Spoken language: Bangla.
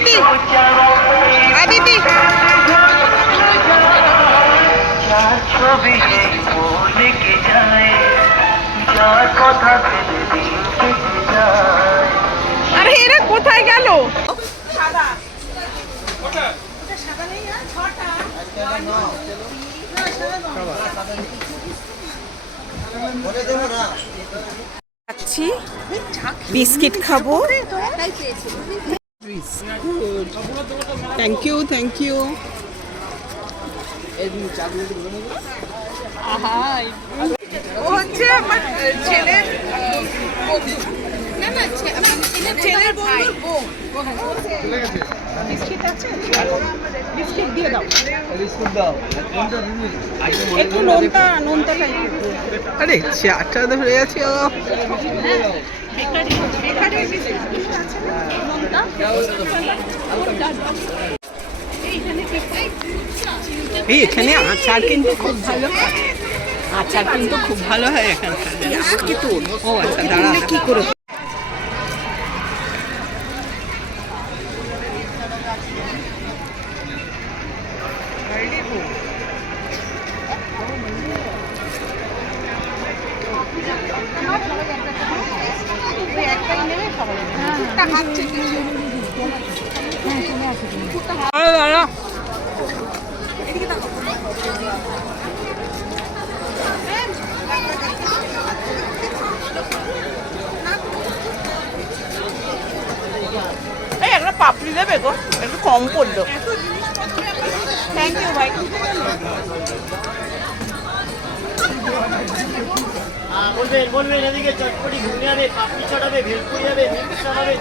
আদিতি আদিতি আরে এরা কোথায় গেল? বিস্কিট খাবো। Thank you thank you. ও হচ্ছে আমার ছেলের বন্ধু। না না ছেলের বন্ধুর বউ। বিস্কিট আছে? বিস্কিট দিয়ে দাও। বিস্কুট দাও। একটু নোনতা নোনতা টাইপের। আরে চাটা তো হয়ে গেছে। ও বেকারি বেকারি বিস্কিট আছে না নোনতা? এই এখানে আচার কিন্তু খুব ভালো হয়। আচার কিন্তু খুব ভালো হয় এখানকার। কি তোর? ও আচ্ছা দাঁড়া কি করে একটা পাপড়ি দেবে গো, একটু কম করলো। থ্যাংক ইউ ভাই। বলবেন এদিকে চটপটি ঘুরে যাবে, পাপড়ি চড়াবে, ভেলপুরি যাবে, মিক্স হবে,